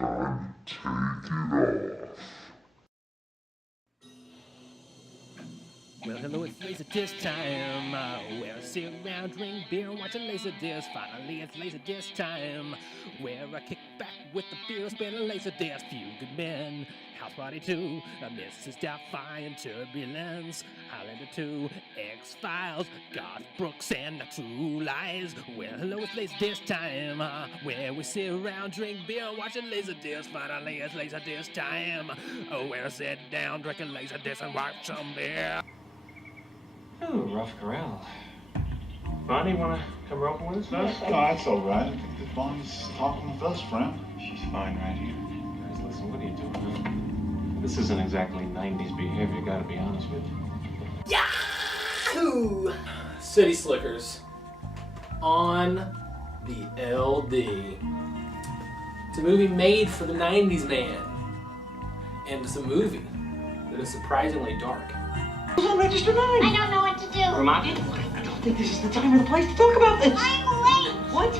time to take it off. Well, hello, it's LaserDisc time. Where I sit around, drink beer, and watch a LaserDisc. Finally, it's LaserDisc time. Where I kick back with the beer, spin a LaserDisc. Few good men, House Party 2, Mrs. Doubtfire and Turbulence, Highlander 2, X-Files, Garth Brooks, and the True Lies. Well, hello, it's LaserDisc time. Where we sit around, drink beer, and watch a LaserDisc. Finally, it's LaserDisc time. Where I sit down, drink a LaserDisc, and watch some beer. Ooh, rough corral. Bonnie, wanna come roping with us, first? No, that's all right. I think that Bonnie's talking with us, friend. She's fine right here. Guys, listen, what are you doing, huh? This isn't exactly 90s behavior, gotta be honest with you. Yahoo! City Slickers on the LD. It's a movie made for the 90s man. And it's a movie that is surprisingly dark. It's on register 9. I don't know what to do. Ramadi, I don't think this is the time or the place to talk about this. I'm late. What?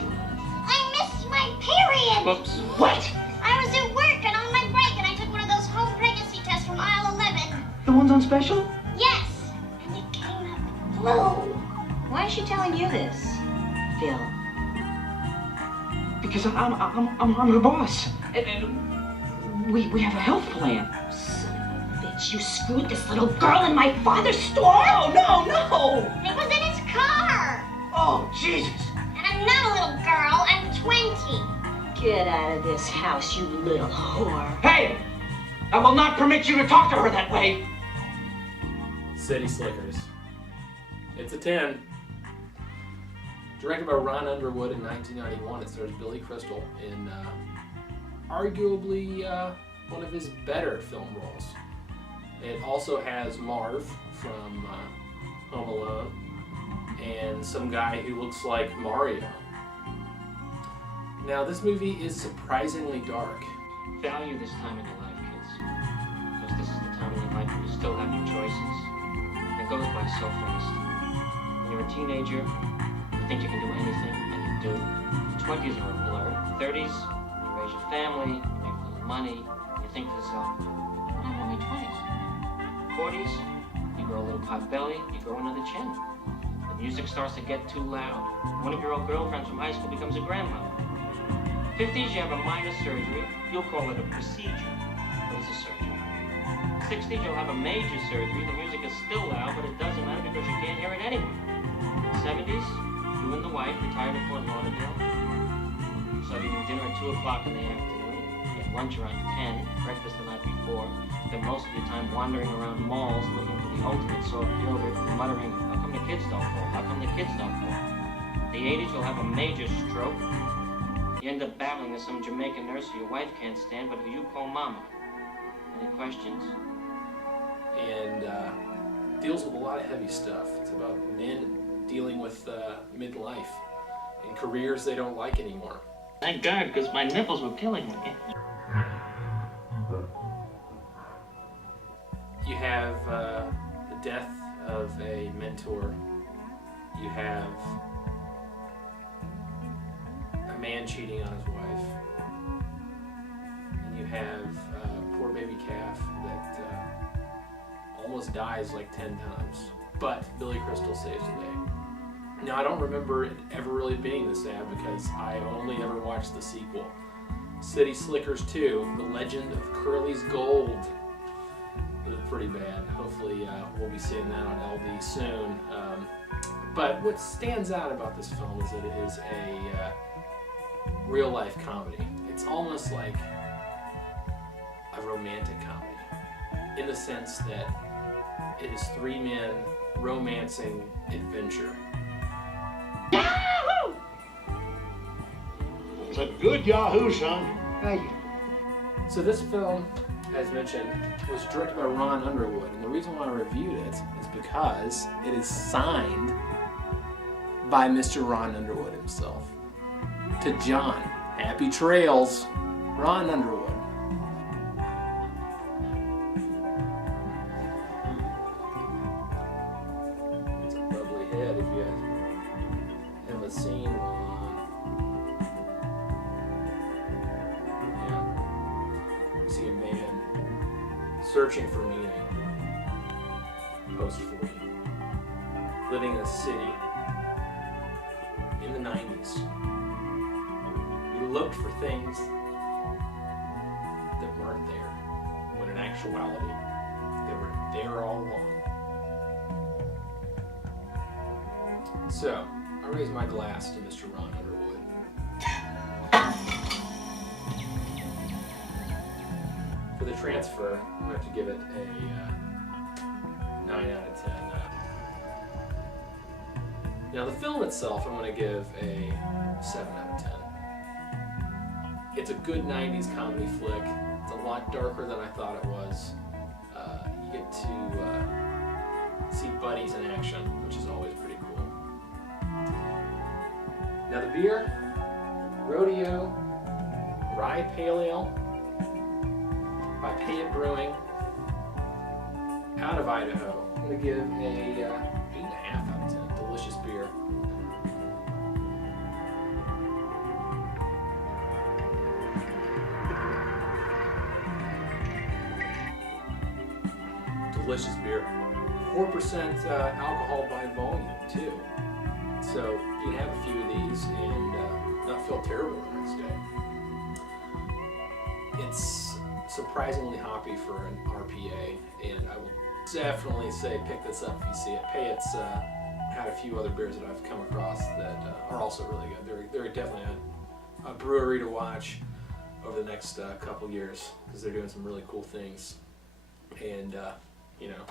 I missed my period. Whoops. What? I was at work and on my break and I took one of those home pregnancy tests from aisle 11. The ones on special? Yes. And it came up blue. Why is she telling you this, Phil? Because I'm her boss. And we have a health plan. Bitch, you screwed this little girl in my father's store? No. It was in his car. Oh, Jesus. And I'm not a little girl. I'm 20. Get out of this house, you little whore. Hey! I will not permit you to talk to her that way. City Slickers. It's a 10. Directed by Ron Underwood in 1991, it stars Billy Crystal in arguably one of his better film roles. It also has Marv from Home Alone and some guy who looks like Mario. Now, this movie is surprisingly dark. Value this time in your life, kids. Because this is the time in your life when you still have your choices. It goes by so fast. When you're a teenager, you think you can do anything, and you do. Your 20s are a blur. 30s, you raise your family, you make a little money, and you think to yourself, but I'm only 20s. 40s, you grow a little pot belly, you grow another chin. The music starts to get too loud. One of your old girlfriends from high school becomes a grandmother. 50s, you have a minor surgery. You'll call it a procedure, but it's a surgery. 60s, you'll have a major surgery. The music is still loud, but it doesn't matter because you can't hear it anyway. 70s, you and the wife retire to Fort Lauderdale. Start eating dinner at 2 o'clock in the afternoon. Get lunch around 10, breakfast the night before. Spend most of your time wandering around malls looking for the ultimate soft yogurt and muttering, how come the kids don't fall? How come the kids don't fall? The 80s, you'll have a major stroke. You end up battling with some Jamaican nurse who your wife can't stand, but who you call mama. Any questions? And deals with a lot of heavy stuff. It's about men dealing with midlife and careers they don't like anymore. Thank God, because my nipples were killing me. You have the death of a mentor. You have a man cheating on his wife. And you have a poor baby calf that almost dies like 10 times. But Billy Crystal saves the day. Now, I don't remember it ever really being this sad because I only ever watched the sequel. City Slickers 2, The Legend of Curly's Gold. It was pretty bad. Hopefully we'll be seeing that on LD soon. But what stands out about this film is that it is a real-life comedy. It's almost like a romantic comedy in the sense that it is 3 men romancing adventure. Yahoo! It's a good Yahoo, son. Thank you. So this film, as mentioned, was directed by Ron Underwood, and the reason why I reviewed it is because it is signed by Mr. Ron Underwood himself. To John, happy trails, Ron Underwood. It's a lovely head if you haven't seen one. Yeah. searching for meaning post 40, living in a city in the 90s. We looked for things that weren't there, when in actuality, they were there all along. So, I raise my glass to Mr. Ron Underwood. For the transfer, I'm going to have to give it a 9 out of 10. Now, the film itself, I'm going to give a 7 out of 10. It's a good 90s comedy flick. It's a lot darker than I thought it was. You get to see buddies in action, which is always pretty cool. Now the beer, Rodeo Rye Pale Ale by Payette Brewing out of Idaho. I'm going to give a 8.5 out of 10. Delicious beer. Delicious beer. 4% alcohol by volume too. So you can have a few of these and not feel terrible the next day. It's surprisingly hoppy for an RPA, and I will definitely say pick this up if you see it. Payette's had a few other beers that I've come across that are also really good. They're definitely a brewery to watch over the next couple years because they're doing some really cool things. And you know,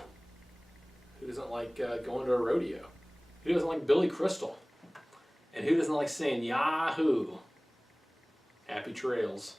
who doesn't like going to a rodeo? Who doesn't like Billy Crystal? And who doesn't like saying Yahoo? Happy trails.